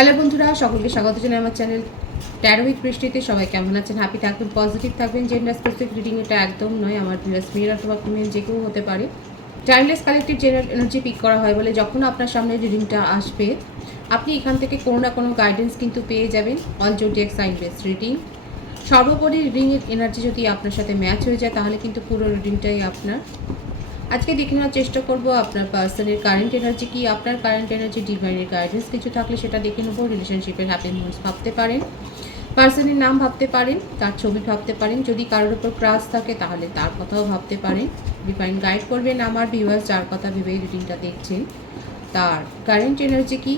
Hello বন্ধুরা, সকলকে স্বাগত জানাই আমার চ্যানেল ট্যারোইক বৃষ্টিতে সবাই কেমন আছেন? হ্যাপি থাকবেন পজিটিভ থাকবেন। জেন্ডার স্পেসিফিক রিডিং এটা একদম নয়, আমার ভিউয়ার্স মেয়ের অথবা ফিমেল যে কেউ হতে পারে। Timeless collective general energy pick করা হয় বলে যখন আপনার সামনে রিডিংটা আসবে, আপনি এখান থেকে কোনো না কোনো গাইডেন্স কিন্তু পেয়ে যাবেন। All zodiac sign base reading সর্বোপরি রিডিংয়ের এনার্জি যদি আপনার সাথে ম্যাচ হয়ে যায়, তাহলে কিন্তু পুরো রিডিংটাই আপনার আজকে দেখে নেওয়ার চেষ্টা করব আপনার পার্সনের কারেন্ট এনার্জি কি? আপনার কারেন্ট এনার্জি ডিভাইনের গাইডেন্স কিছু থাকলে সেটা দেখে নেব। রিলেশনশিপের হ্যাপি মুভস ভাবতে পারেন। পার্সনের নাম ভাবতে পারেন, তার ছবি ভাবতে পারেন। যদি কারোর উপর ক্রাস থাকে, তাহলে তার কথাও ভাবতে পারেন। ডিভাইন গাইড করবেন আমার ভিউয়ার্স যার কথা ভেবেই রিডিংটা দেখছেন। তার কারেন্ট এনার্জি কি?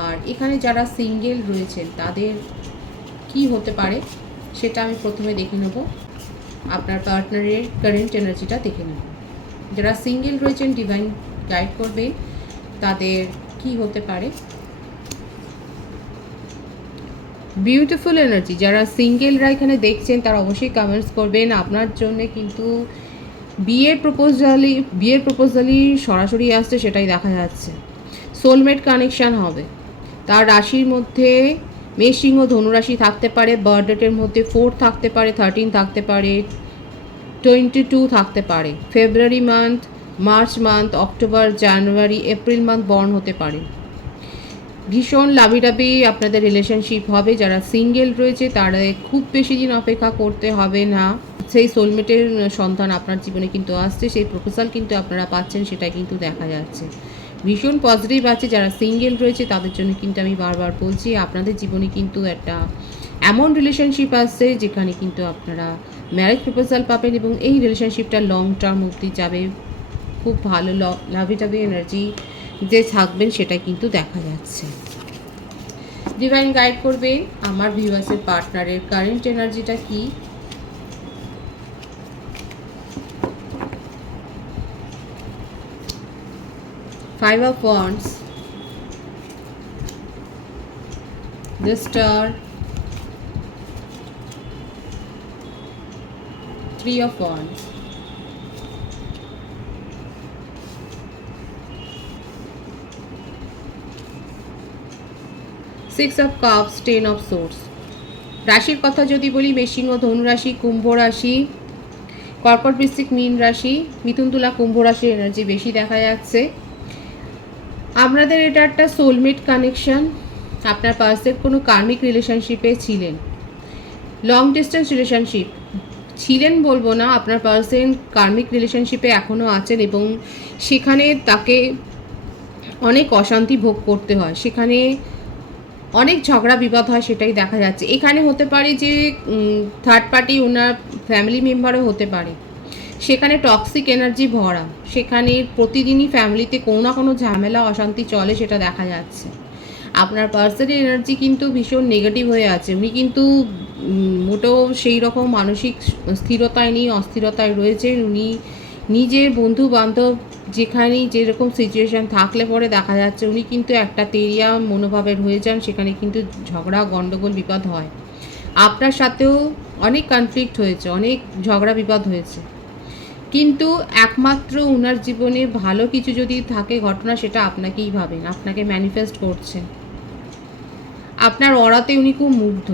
আর এখানে যারা সিঙ্গেল রয়েছেন, তাদের কি হতে পারে? সেটা আমি প্রথমে দেখে নেব। আপনার পার্টনারের কারেন্ট এনার্জিটা দেখে নেব। যারা সিঙ্গেল রয়েছেন ডিভাইন গাইড করবে, তাদের কি হতে পারে? বিউটিফুল এনার্জি যারা সিঙ্গেলরা এখানে দেখছেন, তারা অবশ্যই কমেন্টস করবেন। আপনার জন্য কিন্তু বিয়ের প্রপোজালই বিয়ের প্রপোজালই সরাসরি আসছে, সেটাই দেখা যাচ্ছে। সোলমেট কানেকশান হবে। তার রাশির মধ্যে মেষ ও ধনুরাশি থাকতে পারে বার্থডেটের মধ্যে ফোর থাকতে পারে থার্টিন থাকতে পারে। টোয়েন্টি টু থাকতে পারে। February month March month October January April month born হতে পারে। ভীষণ লাভিডাবি আপনাদের রিলেশনশিপ হবে। যারা সিঙ্গেল রয়েছে, তারা খুব বেশি দিন অপেক্ষা করতে হবে না। সেই সোলমেটের সন্তান আপনার জীবনে কিন্তু আসছে, সেই প্রপোজাল কিন্তু আপনারা পাচ্ছেন সেটা কিন্তু দেখা যাচ্ছে। ভীষণ পজিটিভ আছে, যারা সিঙ্গেল রয়েছে, তাদের জন্য কিন্তু আমি বারবার বলছি, আপনাদের জীবনে কিন্তু একটা এমন রিলেশনশিপ আসছে, যেখানে কিন্তু আপনারা ম্যারেজ প্রপোজাল পাবেন এবং এই রিলেশনশিপটা লং টার্ম অবধি যাবে। খুব ভালো লাভি টাভি এনার্জি যে থাকবেন সেটা কিন্তু দেখা যাচ্ছে। ডিভাইন গাইড করবে আমার ভিউয়ার্সের পার্টনারের কারেন্ট এনার্জিটা কি? Five of wands the star three of wands. Six of cups ten of swords রাশির কথা যদি বলি মেশিং ও ধনুরাশি, কুম্ভ রাশি, কর্কট বৃশ্চিক, মীন রাশি, মিথুন তুলা, কুম্ভ রাশির এনার্জি বেশি দেখা যাচ্ছে। আপনাদের এটা একটা সোলমেট কানেকশন আপনার পার্সের কোনো কার্মিক রিলেশনশিপে ছিলেন। লং ডিস্টেন্স রিলেশনশিপ ছিলেন বলব না, আপনার পার্সন কার্মিক রিলেশনশিপে এখনও আছেন এবং সেখানে তাকে অনেক অশান্তি ভোগ করতে হয়। সেখানে অনেক ঝগড়া বিবাদ হয় সেটাই দেখা যাচ্ছে। এখানে হতে পারে যে থার্ড পার্টি ওনার ফ্যামিলি মেম্বারও হতে পারে। সেখানে টক্সিক এনার্জি ভরা। সেখানে প্রতিদিনই ফ্যামিলিতে কোনো না কোনো ঝামেলা, অশান্তি চলে সেটা দেখা যাচ্ছে। আপনার পার্সনের এনার্জি কিন্তু ভীষণ নেগেটিভ হয়ে আছে। উনি কিন্তু মোটেও সেই রকম মানসিক স্থিরতায় নেই, অস্থিরতায় রয়েছেন উনি নিজের বন্ধু বান্ধব যেখানেই যেরকম সিচুয়েশন থাকলে পরে দেখা যাচ্ছে, উনি কিন্তু একটা তেরিয়া মনোভাবের হয়ে যান, সেখানে কিন্তু ঝগড়া গণ্ডগোল বিপদ হয়। আপনার সাথেও অনেক কনফ্লিক্ট হয়েছে, অনেক ঝগড়া বিপদ হয়েছে। কিন্তু একমাত্র ওনার জীবনে ভালো কিছু যদি থাকে ঘটনা, সেটা আপনাকেই ভাবেন, আপনাকে ম্যানিফেস্ট করছেন। আপনার অরাতে উনি খুব মুগ্ধ।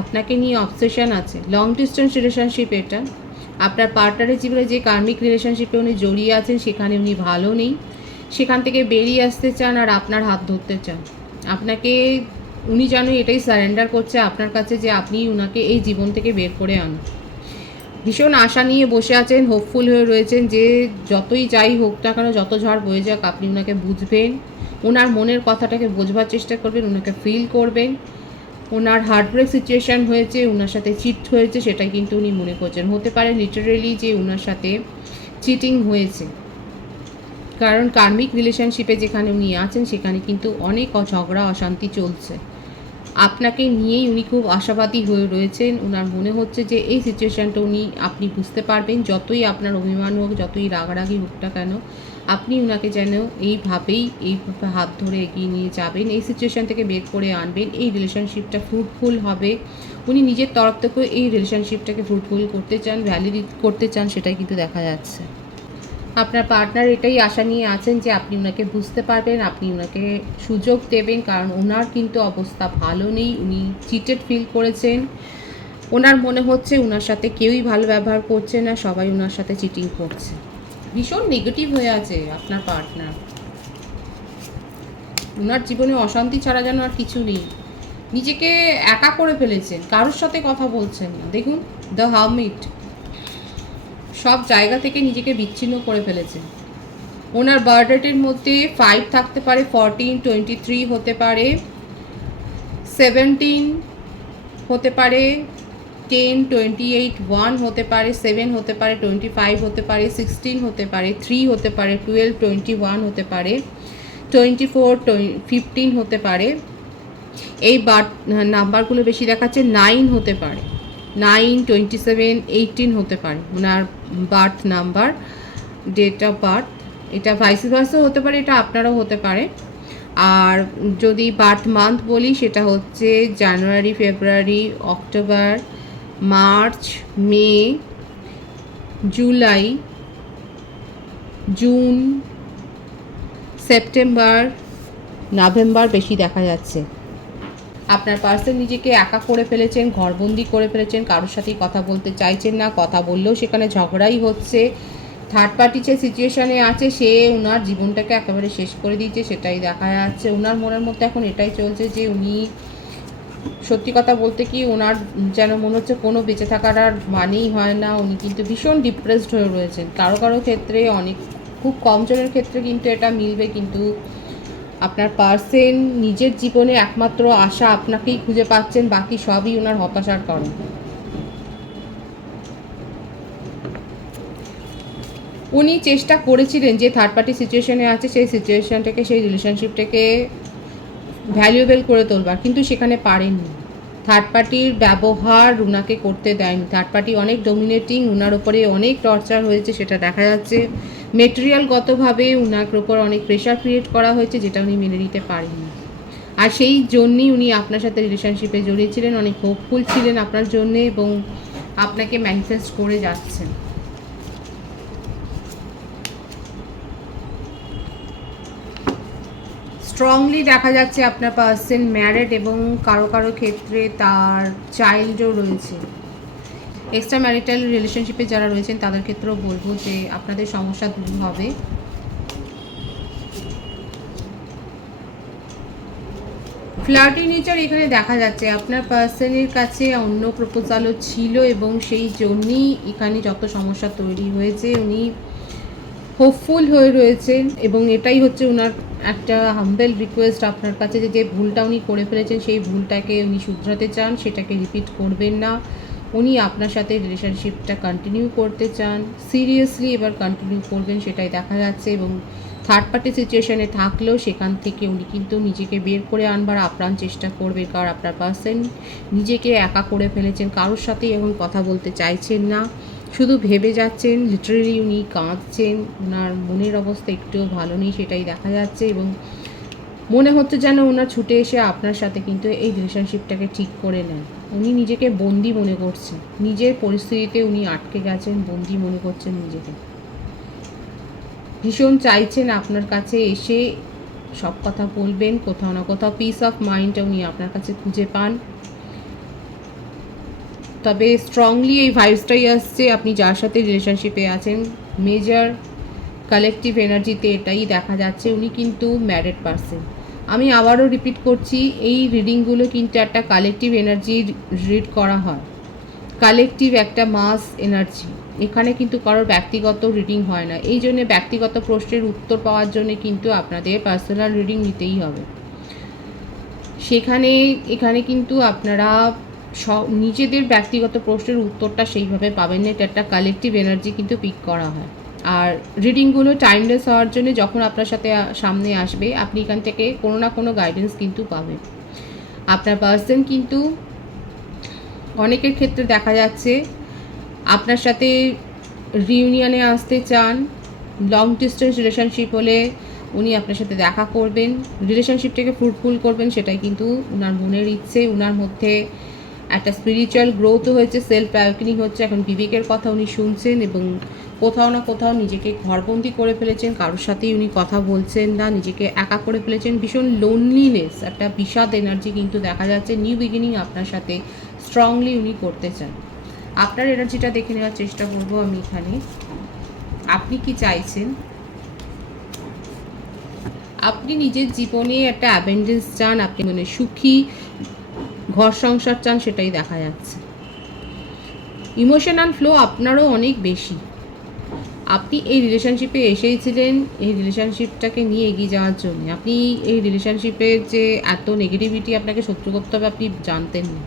আপনাকে নিয়ে অবসেশন আছে। লং ডিস্টেন্স রিলেশনশিপ এটা। আপনার পার্টনারের জীবনে যে কার্মিক রিলেশনশিপে উনি জড়িয়ে আছেন, সেখানে উনি ভালো নেই। সেখান থেকে বেরিয়ে আসতে চান আর আপনার হাত ধরতে চান। আপনাকে, উনি যেন এটাই সারেন্ডার করছে আপনার কাছে যে আপনি উনাকে এই জীবন থেকে বের করে আনুন। ভীষণ আশা নিয়ে বসে আছেন হোপফুল হয়ে রয়েছেন যে যতই যাই হোক না কেন, যত ঝড় বয়ে যাক, আপনি ওনাকে বুঝবেন। ওনার মনের কথাটাকে বোঝবার চেষ্টা করবেন ওনাকে ফিল করবেন। ওনার হার্টব্রেক সিচুয়েশান হয়েছে, ওনার সাথে চিট হয়েছে, সেটা কিন্তু উনি মনে করছেন। হতে পারে লিটারেলি যে ওনার সাথে চিটিং হয়েছে। কারণ কার্মিক রিলেশনশিপে যেখানে উনি আছেন, সেখানে কিন্তু অনেক ঝগড়া, অশান্তি চলছে। আপনাকে নিয়েই উনি খুব আশাবাদী হয়ে রয়েছেন। ওনার মনে হচ্ছে যে এই সিচুয়েশানটা উনি, আপনি বুঝতে পারবেন, যতই আপনার অভিমান হোক, যতই রাগারাগি হোক না কেন আপনি ওনাকে যেন এইভাবেই, এইভাবে হাত ধরে এগিয়ে নিয়ে যাবেন, এই সিচুয়েশান থেকে বের করে আনবেন, এই রিলেশনশিপটা ফ্রুটফুল হবে। উনি নিজের তরফ থেকেও এই রিলেশনশিপটাকে ফ্রুটফুল করতে চান ভ্যালিড করতে চান, সেটাই কিন্তু দেখা যাচ্ছে। আপনার পার্টনার এটাই আশা নিয়ে আছেন যে আপনি ওনাকে বুঝতে পারবেন, আপনি ওনাকে সুযোগ দেবেন, কারণ ওনার কিন্তু অবস্থা ভালো নেই, উনি চিটেড ফিল করেছেন। ওনার মনে হচ্ছে ওনার সাথে কেউই ভালো ব্যবহার করছে না, সবাই ওনার সাথে চিটিং করছে। ভীষণ নেগেটিভ হয়ে আছে আপনার পার্টনার ওনার জীবনে অশান্তি ছাড়া যেন আর কিছু নেই। নিজেকে একা করে ফেলেছেন, কারোর সাথে কথা বলছেন না। দেখুন দ্য হার্মিট সব জায়গা থেকে নিজেকে বিচ্ছিন্ন করে ফেলেছেন ওনার বার্থডেটের মধ্যে ফাইভ থাকতে পারে ফরটিন টোয়েন্টি থ্রি হতে পারে সেভেন্টিন হতে পারে টেন টোয়েন্টি এইট ওয়ান হতে পারে সেভেন হতে পারে টোয়েন্টি ফাইভ হতে পারে সিক্সটিন হতে পারে থ্রি হতে পারে টুয়েলভ টোয়েন্টি ওয়ান হতে পারে টোয়েন্টি ফোর ফিফটিন হতে পারে। এই বার্থ নাম্বারগুলো বেশি দেখাচ্ছে নাইন হতে পারে। নাইন টোয়েন্টি সেভেন এইটিন হতে পারে। ওনার birth number date of birth এটা ভাইস ভার্সও হতে পারে, এটা আপনারও হতে পারে। আর যদি বার্থ মান্থ বলি, সেটা হচ্ছে January February October March, May, July, June, September, November বেশি দেখা যাচ্ছে। আপনার পার্সন নিজেকে একা করে ফেলেছেন, ঘরবন্দি করে ফেলেছেন, কারোর সাথেই কথা বলতে চাইছেন না, কথা বললেও সেখানে ঝগড়াই হচ্ছে থার্ড পার্টি যে সিচুয়েশানে আছে, সে ওনার জীবনটাকে একেবারে শেষ করে দিয়েছে, সেটাই দেখা যাচ্ছে। ওনার মনের মধ্যে এখন এটাই চলছে যে উনি সত্যি কথা বলতে কি ওনার যেন মনে হচ্ছে কোনো বেঁচে থাকার আর মানেই হয় না, উনি কিন্তু ভীষণ ডিপ্রেসড হয়ে রয়েছেন। কারও কারও ক্ষেত্রে অনেক, খুব কম জনের ক্ষেত্রে কিন্তু এটা মিলবে, কিন্তু আপনার পার্সেন নিজের জীবনে একমাত্র আশা আপনাকেই খুঁজে পাচ্ছেন, বাকি সবই ওনার হতাশার কারণ। উনি চেষ্টা করেছিলেন যে থার্ড পার্টি সিচুয়েশনে আছে, সেই সিচুয়েশনটাকে সেই রিলেশনশিপটাকে ভ্যালুয়েবল করে তোলবার, কিন্তু সেখানে পারেননি। থার্ড পার্টির ব্যবহার উনাকে করতে দেয়নি। থার্ড পার্টি অনেক ডোমিনেটিং উনার ওপরে অনেক টর্চার হয়েছে, সেটা দেখা যাচ্ছে। মেটেরিয়ালগতভাবে উনার ওপর অনেক প্রেশার ক্রিয়েট করা হয়েছে, যেটা উনি মেনে নিতে পারেননি। আর সেই জন্যই উনি আপনার সাথে রিলেশনশিপে জড়িয়েছিলেন অনেক হোপফুল ছিলেন আপনার জন্যে এবং আপনাকে ম্যানিফেস্ট করে যাচ্ছেন। স্ট্রংলি দেখা যাচ্ছে আপনার পার্সন ম্যারেড এবং কারও কারও ক্ষেত্রে তার চাইল্ডও রয়েছে। এক্সট্রা ম্যারিটাল রিলেশনশিপে যারা রয়েছেন, তাদের ক্ষেত্রেও বলব যে আপনাদের সমস্যা দূর হবে। ফ্ল্যাটি নেচার এখানে দেখা যাচ্ছে, আপনার পার্সনের কাছে অন্য প্রপোজালও ছিল এবং সেই জন্যই এখানে যত সমস্যা তৈরি হয়েছে, উনি হোপফুল হয়ে রয়েছেন এবং এটাই হচ্ছে ওনার একটা হাম্বেল রিকোয়েস্ট আপনার কাছে যে যে ভুলটা উনি করে ফেলেছেন, সেই ভুলটাকে উনি শুধরাতে চান, সেটাকে রিপিট করবেন না। উনি আপনার সাথে রিলেশনশিপটা কন্টিনিউ করতে চান। সিরিয়াসলি এবার কন্টিনিউ করবেন সেটাই দেখা যাচ্ছে এবং থার্ড পার্টি সিচুয়েশনে থাকলেও সেখান থেকে উনি কিন্তু নিজেকে বের করে আনবার আপ্রাণ চেষ্টা করবে, কারণ আপনার পার্সন নিজেকে একা করে ফেলেছেন, কারোর সাথেই এখন কথা বলতে চাইছেন না। শুধু ভেবে যাচ্ছেন লিটারেলি উনি কাঁদছেন ওনার মনের অবস্থা একটুও ভালো নেই, সেটাই দেখা যাচ্ছে এবং মনে হচ্ছে যেন ওনার ছুটে এসে আপনার সাথে কিন্তু এই রিলেশনশিপটাকে ঠিক করে নেন। উনি নিজেকে বন্দি মনে করছেন। নিজের পরিস্থিতিতে উনি আটকে গেছেন, বন্দি মনে করছেন নিজেকে। ভীষণ চাইছেন আপনার কাছে এসে সব কথা বলবেন, কোথাও না কোথাও পিস অফ মাইন্ডটা উনি আপনার কাছে খুঁজে পান। তবে স্ট্রংলি এই ভাইবসটাই আসছে। আপনি যার সাথে রিলেশনশিপে আছেন মেজর কালেকটিভ এনার্জিতে এটাই দেখা যাচ্ছে, উনি কিন্তু ম্যারেড পারসন আমি আবারও রিপিট করছি, এই রিডিংগুলো কিন্তু একটা কালেকটিভ এনার্জি রিড করা হয়। কালেকটিভ একটা মাস এনার্জি এখানে কিন্তু কারোর ব্যক্তিগত রিডিং হয় না। এই জন্য ব্যক্তিগত প্রশ্নের উত্তর পাওয়ার জন্য কিন্তু আপনাদের পার্সোনাল রিডিং নিতেই হবে। সেখানে, এখানে কিন্তু আপনারা নিজেদের ব্যক্তিগত প্রশ্নের উত্তরটা সেইভাবে পাবেন না, এটা একটা কালেকটিভ এনার্জি কিন্তু পিক করা হয়। আর রিডিংগুলো টাইমলেস হওয়ার জন্য যখন আপনার সাথে সামনে আসবে, আপনি এখান থেকে কোনো না কোনো গাইডেন্স কিন্তু পাবেন। আপনার পার্সন কিন্তু অনেকের ক্ষেত্রে দেখা যাচ্ছে, আপনার সাথে রিউনিয়নে আসতে চান লং ডিস্টেন্স রিলেশনশিপ হলে উনি আপনার সাথে দেখা করবেন রিলেশনশিপটাকে ফ্রুটফুল করবেন, সেটাই কিন্তু ওনার মনের ইচ্ছে ওনার মধ্যে একটা স্পিরিচুয়াল গ্রোথও হয়েছে সেলফ অ্যাওয়েকেনিং হচ্ছে। এখন বিবেকের কথা উনি শুনছেন এবং কোথাও না কোথাও নিজেকে ঘরবন্দি করে ফেলেছেন। কারোর সাথেই উনি কথা বলছেন না, নিজেকে একা করে ফেলেছেন। ভীষণ লোনলিনেস একটা বিষাদ এনার্জি কিন্তু দেখা যাচ্ছে। নিউ বিগিনিং আপনার সাথে স্ট্রংলি উনি করতে চান। আপনার এনার্জিটা দেখে নেওয়ার চেষ্টা করব আমি এখানে। আপনি কি চাইছেন? আপনি নিজের জীবনে একটা অ্যাবেন্ডেন্স চান, আপনি মানে সুখী ঘর সংসার চান সেটাই দেখা যাচ্ছে। ইমোশনাল ফ্লো আপনারও অনেক বেশি। আপনি এই রিলেশনশিপে এসেইছিলেন, এই রিলেশনশিপটাকে নিয়ে এগিয়ে যাওয়ার জন্য। আপনি এই রিলেশনশিপের যে এত নেগেটিভিটি আপনাকে সহ্য করতে হবে আপনি জানতেন না।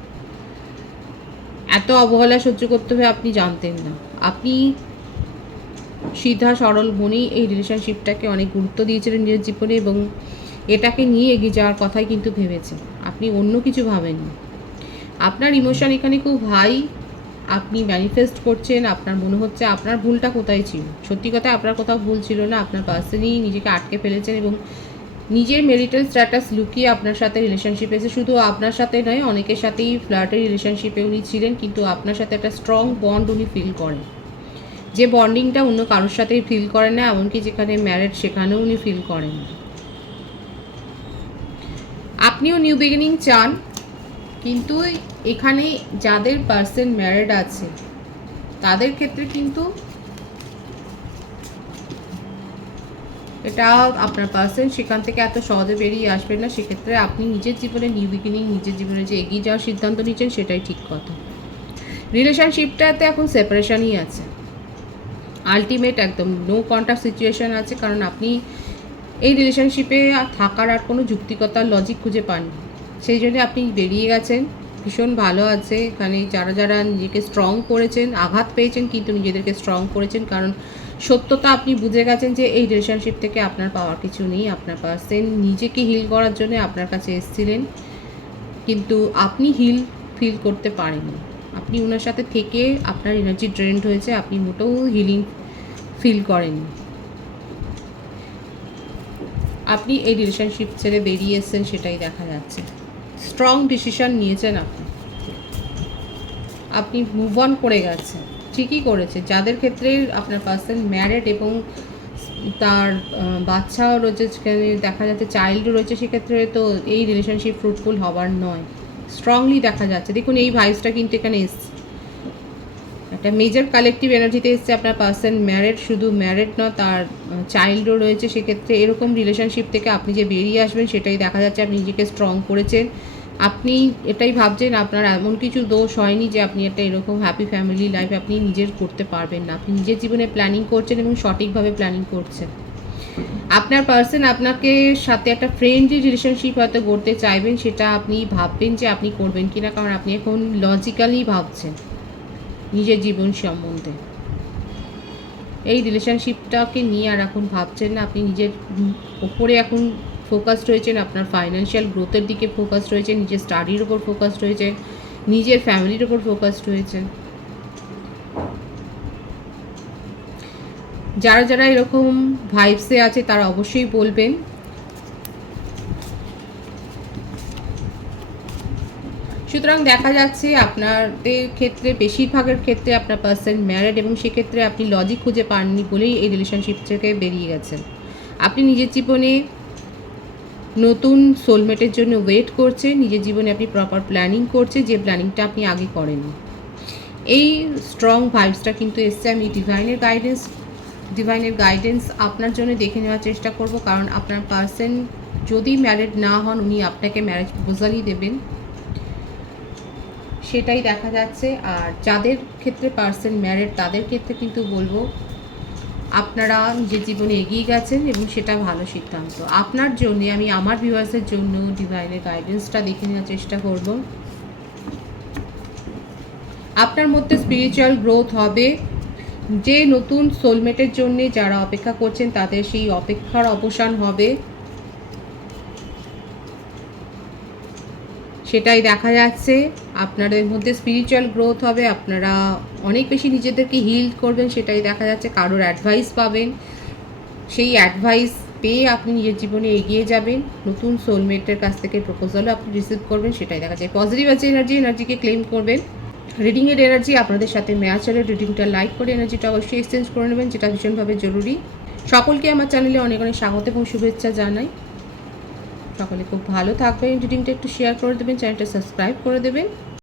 এত অবহেলা সহ্য করতে হবে আপনি জানতেন না। আপনি সিধা, সরল মনেই এই রিলেশনশিপটাকে অনেক গুরুত্ব দিয়েছিলেন নিজের জীবনে এবং এটাকে নিয়ে এগিয়ে যাওয়ার কথাই কিন্তু ভেবেছেন। আপনি অন্য কিছু ভাবেননি। আপনার ইমোশন এখানে খুব হাই আপনি ম্যানিফেস্ট করছেন, আপনার মনে হচ্ছে আপনার ভুলটা কোথায় ছিল? সত্যি কথা আপনার কোথাও ভুল ছিল না, আপনার পার্সনই নিজেকে আটকে ফেলেছেন এবং নিজের মেরিটাল স্ট্যাটাস লুকিয়ে আপনার সাথে রিলেশনশিপে এসে শুধু আপনার সাথে নয়, অনেকের সাথেই ফ্ল্যাটের রিলেশনশিপে উনি ছিলেন, কিন্তু আপনার সাথে একটা স্ট্রং বন্ড উনি ফিল করেন। যে বন্ডিংটা অন্য কারোর সাথেই ফিল করেন না, এমনকি যেখানে ম্যারেড সেখানেও উনি ফিল করেন না। আপনিও নিউ বিগিনিং চান, কিন্তু এখানে যাদের পার্সন ম্যারেড আছে, তাদের ক্ষেত্রে কিন্তু এটা আপনার পার্সন সেখান থেকে এত সহজে বেরিয়ে আসবেন না, সেক্ষেত্রে আপনি নিজের জীবনে নিউ বিগিনিং নিজের জীবনে যে এগিয়ে যাওয়ার সিদ্ধান্ত নিচ্ছেন, সেটাই ঠিক কথা। রিলেশনশিপটাতে এখন সেপারেশনই আছে। আলটিমেট একদম নো কন্ট্যাক্ট সিচুয়েশন আছে, কারণ আপনি এই রিলেশনশিপে থাকার আর কোনো যুক্তিকতার লজিক খুঁজে পাননি। সেই জন্য আপনি বেরিয়ে গেছেন, ভীষণ ভালো আছে। এখানে যারা যারা নিজেকে স্ট্রং করেছেন, আঘাত পেয়েছেন, কিন্তু নিজেদেরকে স্ট্রং করেছেন, কারণ সত্যতা আপনি বুঝে গেছেন যে এই রিলেশনশিপ থেকে আপনার পাওয়ার কিছু নেই। আপনার পার্সেন নিজেকে হিল করার জন্য আপনার কাছে এসেছিলেন, কিন্তু আপনি হিল ফিল করতে পারেননি। আপনি ওনার সাথে থেকে আপনার এনার্জি ড্রেন্ড হয়েছে, আপনি মোটেও হিলিং ফিল করেননি। আপনি এই রিলেশনশিপ ছেড়ে বেরিয়ে এসেছেন, সেটাই দেখা যাচ্ছে। স্ট্রং ডিসিশন নিয়েছেন আপনি। আপনি মুভ অন করে গেছেন। ঠিকই করেছে যাদের ক্ষেত্রে আপনার পার্সন ম্যারেড এবং তার বাচ্চাও রয়েছে, সেখানে দেখা যাচ্ছে চাইল্ডও রয়েছে, সেক্ষেত্রে তো এই রিলেশনশিপ ফ্রুটফুল হবার নয়। স্ট্রংলি দেখা যাচ্ছে। দেখুন, এই ভাইসটা কিন্তু এখানে এসছে। একটা মেজর কালেকটিভ এনার্জিতে এসছে আপনার পার্সন ম্যারেড শুধু ম্যারেড না তার চাইল্ডও রয়েছে, সেক্ষেত্রে এরকম রিলেশনশিপ থেকে আপনি যে বেরিয়ে আসবেন, সেটাই দেখা যাচ্ছে আপনি নিজেকে স্ট্রং করেছেন। আপনি এটাই ভাবছেন, আপনার এমন কিছু দোষ হয়নি যে আপনি একটা এরকম হ্যাপি ফ্যামিলি লাইফ আপনি নিজের করতে পারবেন না। আপনি নিজের জীবনে প্ল্যানিং করছেন এবং সঠিকভাবে প্ল্যানিং করছেন। আপনার পার্সন আপনাকে সাথে একটা ফ্রেন্ডলি রিলেশনশিপ হয়তো গড়তে চাইবেন, সেটা আপনি ভাববেন যে আপনি করবেন কিনা, কারণ আপনি এখন লজিক্যালি ভাবছেন। নিজের জীবন সম্বন্ধে। এই রিলেশনশিপটাকে নিয়ে আর এখন ভাবছেন না, আপনি নিজের ওপরে এখন ফোকাসড রয়েছেন, আপনার ফাইন্যান্সিয়াল গ্রোথের দিকে ফোকাসড রয়েছেন, নিজের স্টাডির ওপর ফোকাসড রয়েছে নিজের ফ্যামিলির ওপর ফোকাসড রয়েছে যারা যারা এরকম ভাইবসে আছে তারা অবশ্যই বলবেন। সুতরাং দেখা যাচ্ছে আপনাদের ক্ষেত্রে, বেশিরভাগের ক্ষেত্রে আপনার পার্সন ম্যারেড এবং সেক্ষেত্রে আপনি লজিক খুঁজে পাননি বলেই এই রিলেশনশিপ থেকে বেরিয়ে গেছেন। আপনি নিজের জীবনে নতুন সোলমেটের জন্য ওয়েট করছেন নিজের জীবনে আপনি প্রপার প্ল্যানিং করছে, যে প্ল্যানিংটা আপনি আগে করেননি। এই স্ট্রং ভাইবসটা কিন্তু এসছে। আমি ডিভাইনের গাইডেন্স ডিভাইনের গাইডেন্স আপনার জন্য দেখে নেওয়ার চেষ্টা করব। কারণ আপনার পার্সন যদি ম্যারেড না হন, উনি আপনাকে ম্যারেজ প্রপোজালই দেবেন। সেটাই দেখা যাচ্ছে। আর যাদের ক্ষেত্রে পার্সন ম্যারেড তাদের ক্ষেত্রে কিন্তু বলব, আপনারা নিজের জীবনে এগিয়ে গেছেন এবং সেটা ভালো সিদ্ধান্ত। আপনার জন্য, আমি আমার ভিউয়ার্সের জন্য ডিভাইনের গাইডেন্সটা দেখে নেওয়ার চেষ্টা করব। আপনার মধ্যে স্পিরিচুয়াল গ্রোথ হবে। যে নতুন সোলমেটের জন্যে যারা অপেক্ষা করছেন, তাদের সেই অপেক্ষার অবসান হবে। সেটাই দেখা যাচ্ছে। আপনাদের মধ্যে স্পিরিচুয়াল গ্রোথ হবে, আপনারা অনেক বেশি নিজেদেরকে হিল করবেন, সেটাই দেখা যাচ্ছে। কারোর অ্যাডভাইস পাবেন। সেই অ্যাডভাইস পেয়ে আপনি নিজের জীবনে এগিয়ে যাবেন। নতুন সোলমেটের কাছ থেকে প্রপোজালও আপনি রিসিভ করবেন, সেটাই দেখা যায়। পজিটিভ আছে এনার্জি এনার্জিকে ক্লেম করবেন। রিডিংয়ের এনার্জি আপনাদের সাথে ম্যাচ হলে রিডিংটা লাইক করে এনার্জিটা অবশ্যই এক্সচেঞ্জ করে নেবেন, যেটা ভীষণভাবে জরুরি। সকলকে আমার চ্যানেলে অনেক অনেক স্বাগত এবং শুভেচ্ছা জানাই। সকলে খুব ভালো থাকবেন। ভিডিওটা একটু শেয়ার করে দেবেন চ্যানেলটা সাবস্ক্রাইব করে দেবেন।